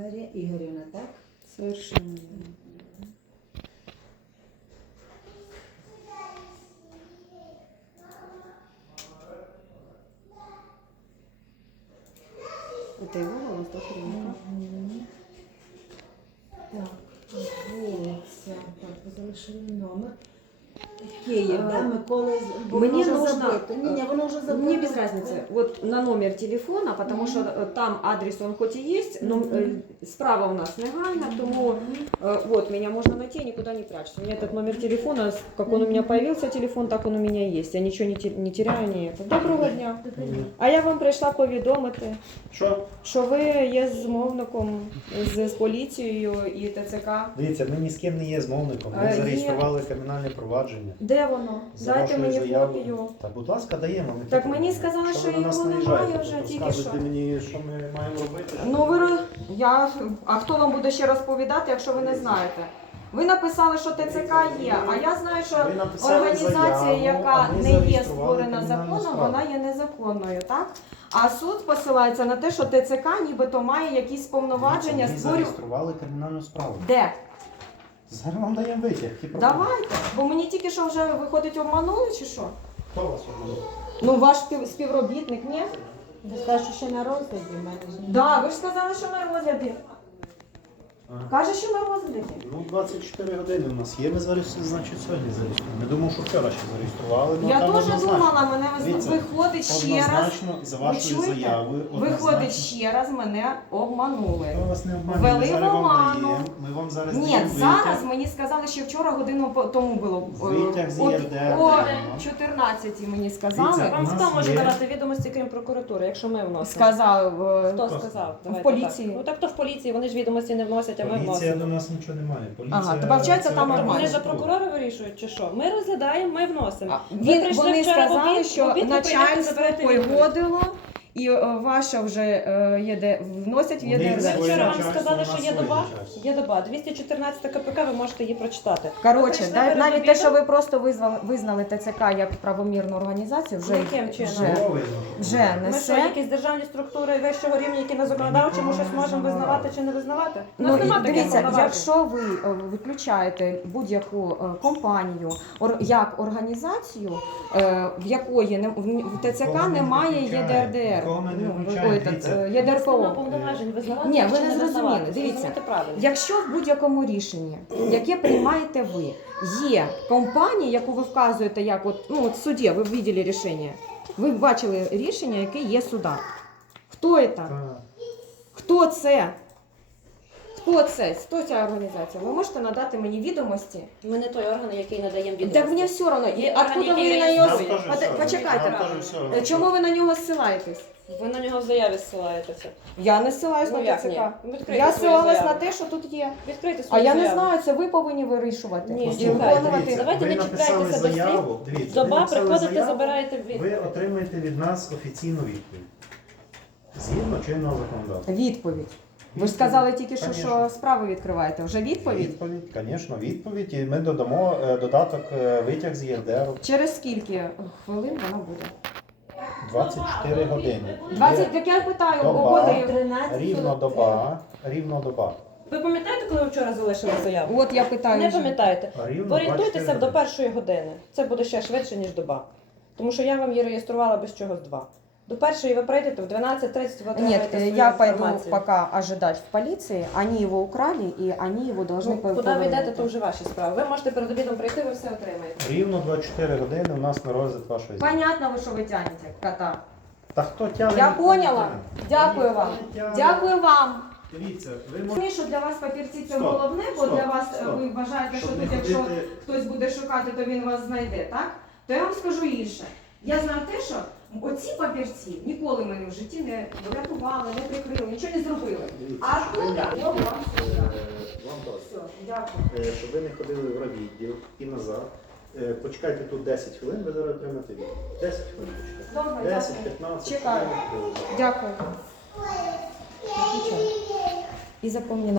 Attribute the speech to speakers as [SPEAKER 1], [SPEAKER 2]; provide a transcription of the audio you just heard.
[SPEAKER 1] Дар'я Ігорівна, так?
[SPEAKER 2] Совершенно верно. Это его голос, да, Хренка?
[SPEAKER 1] Так, вулиця. Так, ви залишили номер. Київ, да? Микола, бо
[SPEAKER 2] Мне
[SPEAKER 1] воно вже
[SPEAKER 2] нужно-
[SPEAKER 1] забито. Ні, воно вже забито.
[SPEAKER 2] Мне без разницы. Вот на номер телефона, потому что там адрес он хоть и есть, но справа у нас негайно, тому вот меня можно найти, я никуда не прячусь. У меня этот номер телефона, как он у меня появился телефон, так он у меня есть. Я ничего не теряю, не это. Доброго дня. А я вам прийшла повідомити, що ви є змовником з поліцією і ТЦК.
[SPEAKER 3] Дивіться, ми ні з ким не є змовником. Ми
[SPEAKER 2] Є.
[SPEAKER 3] зареєстрували кримінальне провадження.
[SPEAKER 2] Де воно?
[SPEAKER 3] За
[SPEAKER 2] Дайте
[SPEAKER 3] вашою
[SPEAKER 2] мені
[SPEAKER 3] заявою.
[SPEAKER 2] копію.
[SPEAKER 3] Та, будь ласка, даємо. Ми
[SPEAKER 2] Так
[SPEAKER 3] тільки-
[SPEAKER 2] мені сказали, що
[SPEAKER 3] ви на нас
[SPEAKER 2] його
[SPEAKER 3] наїжджаєте,
[SPEAKER 2] немає вже,
[SPEAKER 3] то
[SPEAKER 2] тільки
[SPEAKER 3] розказуйте
[SPEAKER 2] що.
[SPEAKER 3] мені, що ми маємо робити.
[SPEAKER 2] Ну а хто вам буде ще розповідати, якщо ви не знаєте? Ви написали, що ТЦК є, а я знаю, що
[SPEAKER 3] Ви написали
[SPEAKER 2] організація,
[SPEAKER 3] заяву,
[SPEAKER 2] яка
[SPEAKER 3] а ми
[SPEAKER 2] не є
[SPEAKER 3] зареєстрували
[SPEAKER 2] створена
[SPEAKER 3] кримінальну
[SPEAKER 2] законом,
[SPEAKER 3] справу.
[SPEAKER 2] вона є незаконною, так? А суд посилається на те, що ТЦК нібито має якісь повноваження
[SPEAKER 3] Ми
[SPEAKER 2] створювати.
[SPEAKER 3] зареєстрували кримінальну справу.
[SPEAKER 2] Де?
[SPEAKER 3] Зараз вам даємо витяг. Які проблеми?
[SPEAKER 2] Давайте. Бо мені тільки що вже виходить обманули чи що?
[SPEAKER 3] Хто вас обманув?
[SPEAKER 2] Ну ваш співробітник, ні?
[SPEAKER 1] Ви сказали, що ще на розгляді в мене ж.
[SPEAKER 2] Да, ви ж сказали, що на розгляді.
[SPEAKER 3] Ага.
[SPEAKER 2] Каже, що на розгляді.
[SPEAKER 3] Ну, 24 години у нас є, ми зараз, значить, сьогодні зареєстрували. Ми думав, що вчора ще зареєстрували. Ну,
[SPEAKER 2] Я
[SPEAKER 3] там
[SPEAKER 2] теж
[SPEAKER 3] однозначно.
[SPEAKER 2] думала, мене
[SPEAKER 3] Дивіться,
[SPEAKER 2] виходить ще раз.
[SPEAKER 3] Однозначно, за
[SPEAKER 2] Ви
[SPEAKER 3] вашою
[SPEAKER 2] чуєте?
[SPEAKER 3] заявою,
[SPEAKER 2] Виходить ще раз, мене обманули.
[SPEAKER 3] Ми вас не обманюємо,
[SPEAKER 2] Ввели
[SPEAKER 3] ми зараз
[SPEAKER 2] в
[SPEAKER 3] вам
[SPEAKER 2] оману.
[SPEAKER 3] даємо. Ми вам зараз
[SPEAKER 2] Ні,
[SPEAKER 3] даємо
[SPEAKER 2] зараз
[SPEAKER 3] витяг.
[SPEAKER 2] мені сказали, що вчора годину тому було.
[SPEAKER 3] Витяг з
[SPEAKER 2] От
[SPEAKER 3] ЄРДР
[SPEAKER 2] о
[SPEAKER 3] даємо.
[SPEAKER 2] 14 мені
[SPEAKER 3] Дивіться,
[SPEAKER 2] сказали.
[SPEAKER 4] Вам
[SPEAKER 3] У нас
[SPEAKER 4] хто може
[SPEAKER 3] є-
[SPEAKER 4] давати відомості, крім прокуратури, якщо ми вносимо?
[SPEAKER 2] Сказав.
[SPEAKER 4] Хто
[SPEAKER 3] Хто?
[SPEAKER 4] сказав?
[SPEAKER 2] В
[SPEAKER 4] Давайте
[SPEAKER 2] поліції.
[SPEAKER 4] Так. Ну так то в поліції, вони ж відомості не вносять, а ми
[SPEAKER 3] Поліція
[SPEAKER 4] вносимо.
[SPEAKER 3] до нас нічого немає. Поліція,
[SPEAKER 2] Ага, то виходить,
[SPEAKER 3] це
[SPEAKER 2] там
[SPEAKER 3] орган
[SPEAKER 2] нормально.
[SPEAKER 4] Вони за
[SPEAKER 3] структури.
[SPEAKER 4] прокурора вирішують чи що? Ми розглядаємо, ми вносимо.
[SPEAKER 2] Вони сказали, що начальство
[SPEAKER 4] заберете
[SPEAKER 2] погодило, і ваша вже є вносять в
[SPEAKER 3] Вони
[SPEAKER 2] ЄДР.
[SPEAKER 3] своє
[SPEAKER 4] Вчора вам
[SPEAKER 3] начальство,
[SPEAKER 4] сказали,
[SPEAKER 3] у
[SPEAKER 4] що
[SPEAKER 3] нас
[SPEAKER 4] є
[SPEAKER 3] своє
[SPEAKER 4] доба.
[SPEAKER 3] начальство.
[SPEAKER 4] Є доба. 214 КПК, ви можете її прочитати.
[SPEAKER 2] Коротше,
[SPEAKER 4] Ви прийшли
[SPEAKER 2] навіть
[SPEAKER 4] перед
[SPEAKER 2] те, що
[SPEAKER 4] обідом?
[SPEAKER 2] ви просто визнали ТЦК як правомірну організацію, вже,
[SPEAKER 4] Яким чином?
[SPEAKER 2] вже
[SPEAKER 4] Ми що,
[SPEAKER 2] несе.
[SPEAKER 4] якісь державні структури вищого рівня, які на законодавчому щось можемо визнавати чи не визнавати? У нас
[SPEAKER 2] Ну,
[SPEAKER 4] нема
[SPEAKER 2] і
[SPEAKER 4] таких
[SPEAKER 2] дивіться,
[SPEAKER 4] повноважень.
[SPEAKER 2] якщо ви виключаєте будь-яку компанію як організацію, в якої в ТЦК немає ЄДРДР,
[SPEAKER 3] Нікого ми не
[SPEAKER 2] ну,
[SPEAKER 3] виключаємо,
[SPEAKER 2] ой,
[SPEAKER 3] дивіться.
[SPEAKER 4] У нас нема
[SPEAKER 2] ЄДРПО.
[SPEAKER 4] повноважень визнавати
[SPEAKER 2] Ні,
[SPEAKER 4] чи
[SPEAKER 2] ви не зрозуміли.
[SPEAKER 4] визнавати.
[SPEAKER 2] Дивіться,
[SPEAKER 4] Зрозумійте правильно.
[SPEAKER 2] якщо в будь-якому рішенні, яке приймаєте ви, є компанія, яку ви вказуєте, як от в суді, ви бачили рішення, ви бачили рішення, яке є суда. Хто це?
[SPEAKER 3] Так.
[SPEAKER 2] Хто це? Хто це? Хто ця організація? Ви можете надати мені відомості?
[SPEAKER 4] Ми не той орган, який надає відомості.
[SPEAKER 2] Так мені все одно.
[SPEAKER 4] Є
[SPEAKER 2] Откуда
[SPEAKER 4] органи,
[SPEAKER 2] ви
[SPEAKER 4] які
[SPEAKER 2] на нього...
[SPEAKER 4] реєструють.
[SPEAKER 3] Нам теж все
[SPEAKER 2] Почекайте.
[SPEAKER 3] одно. Нам теж все одно.
[SPEAKER 2] Чому ви на нього ссилаєтесь?
[SPEAKER 4] Ви на нього в заяві ссилаєтеся.
[SPEAKER 2] Я не ссилаюсь
[SPEAKER 4] Ну,
[SPEAKER 2] на
[SPEAKER 4] як
[SPEAKER 2] ТЦК.
[SPEAKER 4] ні? Відкрийте
[SPEAKER 2] Я
[SPEAKER 4] свою
[SPEAKER 2] ссилалась
[SPEAKER 4] заяву.
[SPEAKER 2] на те, що тут є.
[SPEAKER 4] Відкрийте
[SPEAKER 2] А
[SPEAKER 4] свою
[SPEAKER 2] я не
[SPEAKER 4] заяву.
[SPEAKER 2] знаю, це ви повинні вирішувати.
[SPEAKER 4] Ні,
[SPEAKER 2] І
[SPEAKER 4] чекайте,
[SPEAKER 2] виконувати.
[SPEAKER 4] дивіться. Давайте
[SPEAKER 3] ви
[SPEAKER 4] не
[SPEAKER 3] написали
[SPEAKER 4] чіпляйтеся до
[SPEAKER 3] заяву, дивіться, ви
[SPEAKER 4] Доба,
[SPEAKER 3] написали
[SPEAKER 4] приходите,
[SPEAKER 3] заяву,
[SPEAKER 4] забираєте від.
[SPEAKER 3] ви отримаєте від нас офіційну відповідь. Згідно чинного законодавства.
[SPEAKER 2] Відповідь. Ви ж сказали тільки що,
[SPEAKER 3] Конечно.
[SPEAKER 2] що справи відкриваєте. Вже відповідь?
[SPEAKER 3] Відповідь, звісно, відповідь. І ми додамо додаток витяг з ЄРДР.
[SPEAKER 2] Через скільки хвилин вона буде?
[SPEAKER 3] 24 години.
[SPEAKER 2] 20, так я питаю,
[SPEAKER 3] Доба.
[SPEAKER 2] угоди.
[SPEAKER 1] 13.
[SPEAKER 3] Рівно доба. Рівно доба.
[SPEAKER 4] Ви пам'ятаєте, коли ви вчора залишили заяву?
[SPEAKER 2] От я питаю.
[SPEAKER 4] Не
[SPEAKER 2] вже.
[SPEAKER 4] пам'ятаєте.
[SPEAKER 3] Рівно
[SPEAKER 4] Орієнтуйтеся
[SPEAKER 3] 24
[SPEAKER 4] до першої години. Це буде ще швидше, ніж доба. Тому що я вам її реєструвала без чогось 2. До першої ви прийдете, в 12:30 ви
[SPEAKER 2] Нет,
[SPEAKER 4] отримаєте свою
[SPEAKER 2] я пойду
[SPEAKER 4] інформацію.
[SPEAKER 2] пока ожидать в полиции. Они его украли, и они его должны
[SPEAKER 4] Ну, куди ви
[SPEAKER 2] повернуть.
[SPEAKER 4] йдете, то вже ваші справи. Ви можете перед обідом прийти, ви все отримаєте.
[SPEAKER 3] Рівно 24 години у нас на розгляд вашої заяви.
[SPEAKER 2] Понятно, ви що ви тянете кота.
[SPEAKER 3] Та хто тягне?
[SPEAKER 2] Я
[SPEAKER 3] ніхто не
[SPEAKER 2] поняла.
[SPEAKER 3] тягне.
[SPEAKER 2] Дякую
[SPEAKER 3] Ніхто
[SPEAKER 2] вам.
[SPEAKER 3] не тягне.
[SPEAKER 2] Дякую вам.
[SPEAKER 3] Дивіться, ви можете...
[SPEAKER 2] Розумію, що для вас папірці це
[SPEAKER 3] Стоп.
[SPEAKER 2] головне, бо
[SPEAKER 3] Стоп.
[SPEAKER 2] для вас
[SPEAKER 3] Стоп.
[SPEAKER 2] ви вважаєте, що
[SPEAKER 3] Щоб
[SPEAKER 2] тут,
[SPEAKER 3] не
[SPEAKER 2] якщо
[SPEAKER 3] ходити-
[SPEAKER 2] хтось буде шукати, то він вас знайде, так? То я вам скажу інше. Я знаю те, що оці папірці ніколи мене в житті не врятували, не прикрили, нічого не зробили.
[SPEAKER 3] Дивіться,
[SPEAKER 2] А
[SPEAKER 3] щоб ви
[SPEAKER 2] тут
[SPEAKER 3] не-
[SPEAKER 2] я вам сюди.
[SPEAKER 3] Вам теж.
[SPEAKER 2] Все, дякую.
[SPEAKER 3] Щоб ви не ходили в райвідділ і назад. Почекайте тут 10 хвилин, ви зараз отримаєте відповідь. 10 хвилин почекайте.
[SPEAKER 2] Добре,
[SPEAKER 3] 10-15
[SPEAKER 2] Чекаю.
[SPEAKER 3] хвилин.
[SPEAKER 2] Дякую. І запам'ятаю.